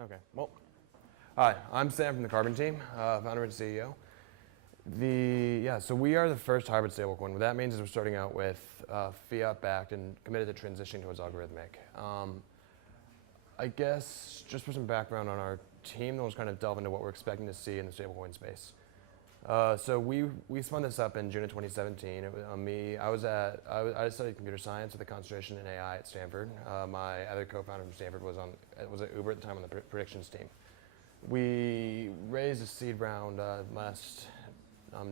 Okay, well, hi, I'm Sam from the Carbon team, founder and CEO. So we are the first hybrid stablecoin. What that means is we're starting out with fiat-backed and committed to transitioning towards algorithmic. I guess just for some background on our team, then we'll just kind of delve into what we're expecting to see in the stablecoin space. So we spun this up in June of 2017. It was me. I studied computer science with a concentration in AI at Stanford. My other co-founder from Stanford was at Uber at the time on the predictions team. We raised a seed round last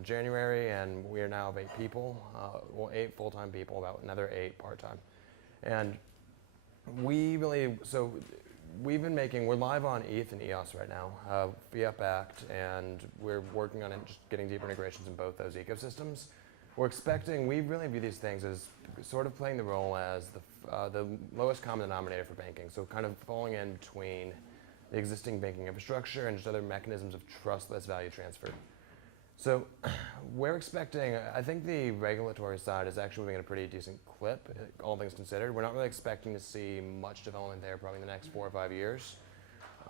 January, and we are now of 8 people, 8 full-time people, about another 8 part-time. And we're live on ETH and EOS right now, fiat-backed, and we're working on just getting deeper integrations in both those ecosystems. We really view these things as sort of playing the role as the lowest common denominator for banking, so kind of falling in between the existing banking infrastructure and just other mechanisms of trustless value transfer. So we're expecting, I think the regulatory side is actually moving at a pretty decent clip, all things considered. We're not really expecting to see much development there probably in the next 4 or 5 years.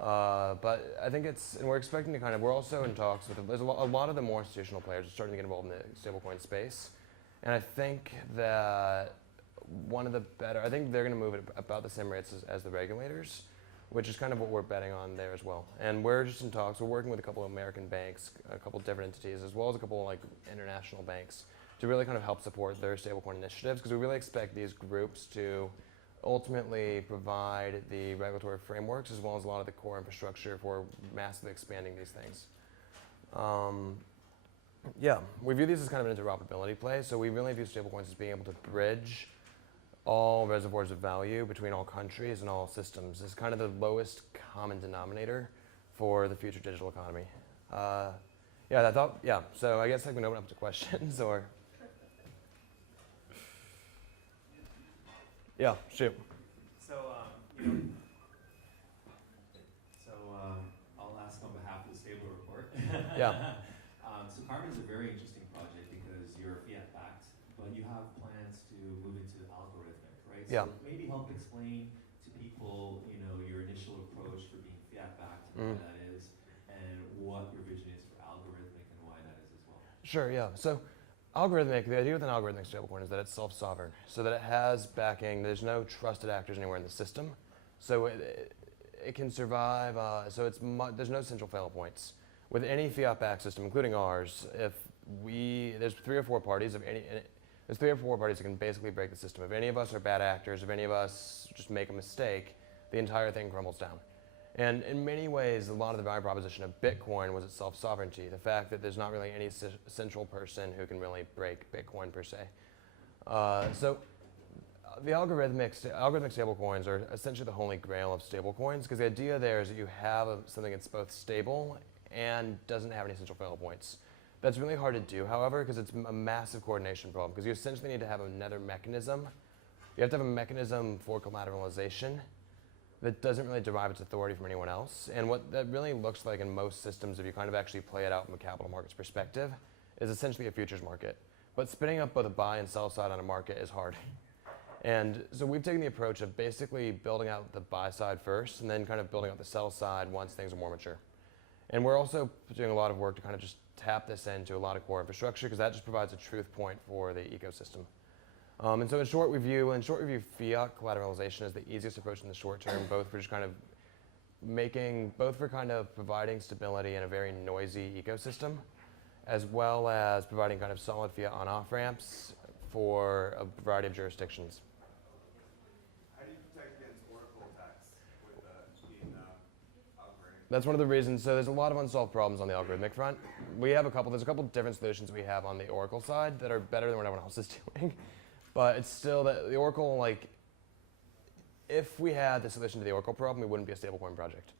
But I think and we're expecting to we're also in talks with, there's a lot of the more institutional players are starting to get involved in the stablecoin space. And I think that I think they're going to move at about the same rates as the regulators, which is kind of what we're betting on there as well. And we're just in talks. We're working with a couple of American banks, a couple of different entities, as well as a couple of international banks to really kind of help support their stablecoin initiatives, because we really expect these groups to ultimately provide the regulatory frameworks as well as a lot of the core infrastructure for massively expanding these things. We view these as kind of an interoperability play. So we really view stablecoins as being able to bridge all reservoirs of value between all countries and all systems. Is kind of the lowest common denominator for the future digital economy. So I guess I can open up to questions or. Yeah, shoot. I'll ask on behalf of the Stable Report. Yeah. So Carbon is a very interesting project because you're fiat-backed, but you have plans to move into algorithmic, right? Yeah. So maybe help explain to people, your initial approach for being fiat-backed and why that is, and what your vision is for algorithmic and why that is as well. Sure, yeah. So algorithmic, the idea with an algorithmic stablecoin is that it's self-sovereign, so that it has backing. There's no trusted actors anywhere in the system, so it can survive. There's no central fail points. With any fiat-backed system, including ours, there's 3 or 4 parties there's 3 or 4 parties that can basically break the system. If any of us are bad actors, if any of us just make a mistake, the entire thing crumbles down. And in many ways, a lot of the value proposition of Bitcoin was its self-sovereignty, the fact that there's not really any central person who can really break Bitcoin per se. The algorithmic stablecoins are essentially the holy grail of stablecoins, because the idea there is that you have something that's both stable and doesn't have any central fail points. That's really hard to do, however, because it's a massive coordination problem, because you essentially need to have another mechanism. You have to have a mechanism for collateralization that doesn't really derive its authority from anyone else. And what that really looks like in most systems, if you kind of actually play it out from a capital markets perspective, is essentially a futures market. But spinning up both a buy and sell side on a market is hard. And so we've taken the approach of basically building out the buy side first, and then kind of building out the sell side once things are more mature. And we're also doing a lot of work to kind of just tap this into a lot of core infrastructure, because that just provides a truth point for the ecosystem. And so in short, we view fiat collateralization as the easiest approach in the short term, both for providing stability in a very noisy ecosystem, as well as providing kind of solid fiat on-off ramps for a variety of jurisdictions. How do you protect against Oracle attacks with being algorithmic? That's one of the reasons. So there's a lot of unsolved problems on the algorithmic front. There's a couple different solutions we have on the Oracle side that are better than what everyone else is doing. But it's still that the Oracle, if we had the solution to the Oracle problem, we wouldn't be a stablecoin project.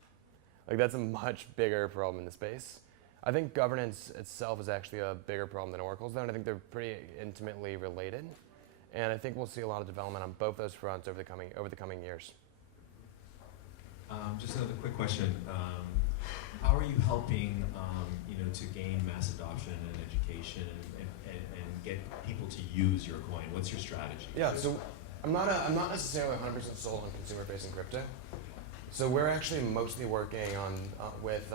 That's a much bigger problem in the space. I think governance itself is actually a bigger problem than Oracle's, though, and I think they're pretty intimately related. And I think we'll see a lot of development on both those fronts over the coming years. Just another quick question. How are you helping, to gain mass adoption and education and get people to use your coin? What's your strategy? Yeah, so I'm not necessarily 100% sold on consumer-facing crypto. So we're actually mostly working on with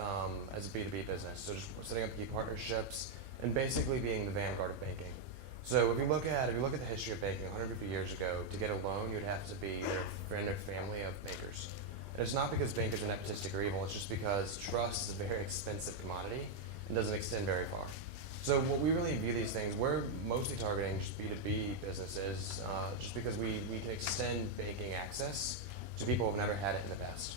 as a B2B business. So just setting up key partnerships and basically being the vanguard of banking. So if you look at the history of banking 150 years ago, to get a loan, you'd have to be either a friend or family of bankers. And it's not because bankers are nepotistic or evil. It's just because trust is a very expensive commodity and doesn't extend very far. So what we really view these things, we're mostly targeting just B2B businesses, just because we can extend banking access to people who've never had it in the past.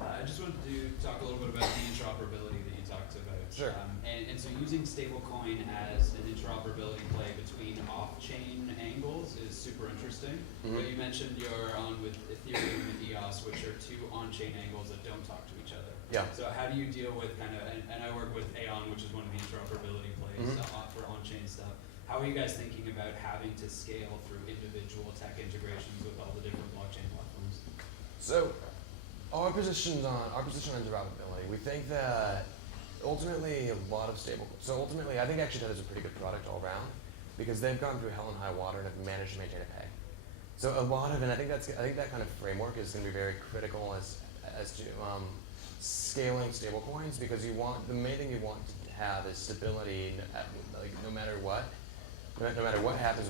I just wanted to talk a little bit about the interoperability that you talked about. Sure. And so using stablecoin as an interoperability play between off-chain angles is super interesting. Mm-hmm. But you mentioned you're on with Ethereum and EOS, which are two on-chain angles that don't talk to each other. Yeah. So how do you deal with kind of, and I work with Aeon, which is one of the interoperability plays for on-chain stuff. How are you guys thinking about having to scale through individual tech integrations with all the different blockchain platforms? So our position on interoperability, we think that ultimately a lot of so ultimately I think actually that is a pretty good product all around because they've gone through hell and high water and have managed to maintain a peg. So a lot of, and I think that kind of framework is going to be very critical as to scaling stablecoins because the main thing you want to have is stability no matter what happens, no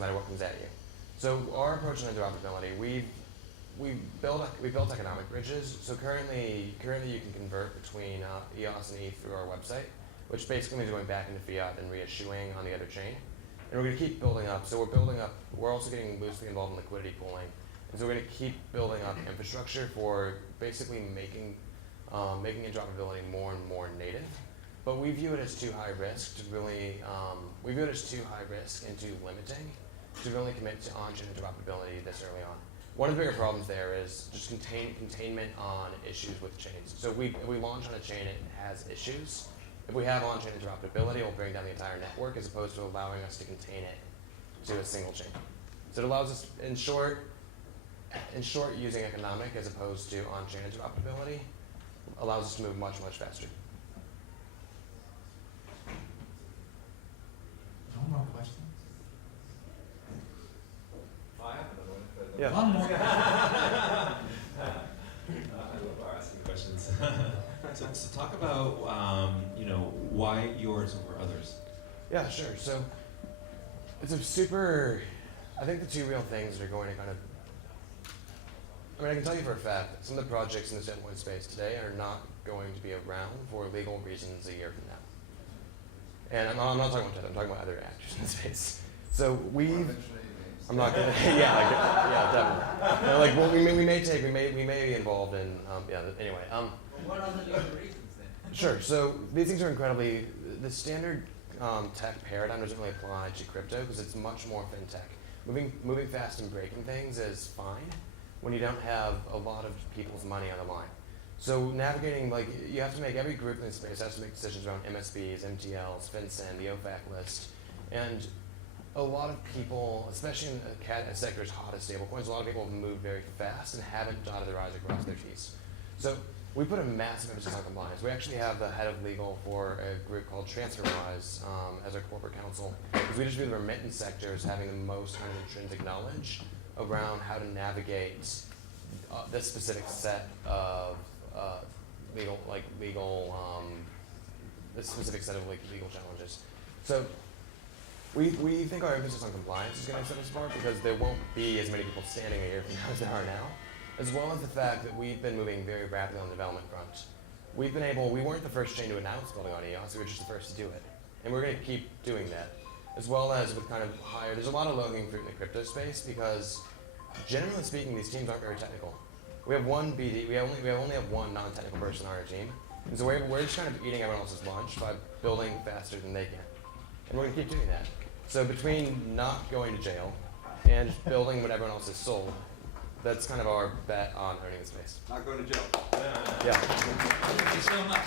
matter what comes at you. So our approach on interoperability, we built economic bridges. So currently you can convert between EOS and ETH through our website, which basically means going back into fiat and reissuing on the other chain. And we're going to keep building up. So we're also getting loosely involved in liquidity pooling. And so we're going to keep building up infrastructure for basically making interoperability more and more native. But we view it as too high risk to really, and too limiting to really commit to on-chain interoperability this early on. One of the bigger problems there is just containment on issues with chains. So if we launch on a chain, it has issues. If we have on-chain interoperability, it will bring down the entire network as opposed to allowing us to contain it to a single chain. So it allows us, in short, using economic as opposed to on-chain interoperability allows us to move much, much faster. No more questions? I have another one. Yeah. One more. I love asking questions. so talk about why yours over others. Yeah, sure. So it's I think the two real things that are going to kind of, I can tell you for a fact that some of the projects in the stablecoin space today are not going to be around for legal reasons a year from now. And I'm not talking about that, I'm talking about other actors in the space. So I'm not gonna. Yeah, definitely. No, like, well, we may be involved in. Anyway. What are the legal reasons then? Sure. So these things are incredibly. The standard tech paradigm doesn't really apply to crypto because it's much more fintech. Moving fast and breaking things is fine when you don't have a lot of people's money on the line. So navigating, you have to make, every group in the space has to make decisions around MSBs, MTLs, FinCEN, the OFAC list, and a lot of people, especially in a sector as hot as stablecoins, a lot of people have moved very fast and haven't dotted their I's across their T's. So we put a massive emphasis on compliance. We actually have the head of legal for a group called TransferWise as our corporate counsel, because we just view the remittance sector as having the most kind of intrinsic knowledge around how to navigate this specific set of legal challenges. So we think our emphasis on compliance is going to set us apart because there won't be as many people standing a year from now as there are now, as well as the fact that we've been moving very rapidly on the development front. We weren't the first chain to announce building on EOS, we were just the first to do it. And we're going to keep doing that, as well as with kind of there's a lot of low-hanging fruit in the crypto space because generally speaking, these teams aren't very technical. We have one BD, we only have one non-technical person on our team. And so we're just kind of eating everyone else's lunch by building faster than they can. And we're going to keep doing that. So between not going to jail and just building what everyone else has sold, that's kind of our bet on owning the space. Not going to jail. Yeah. Thank you so much.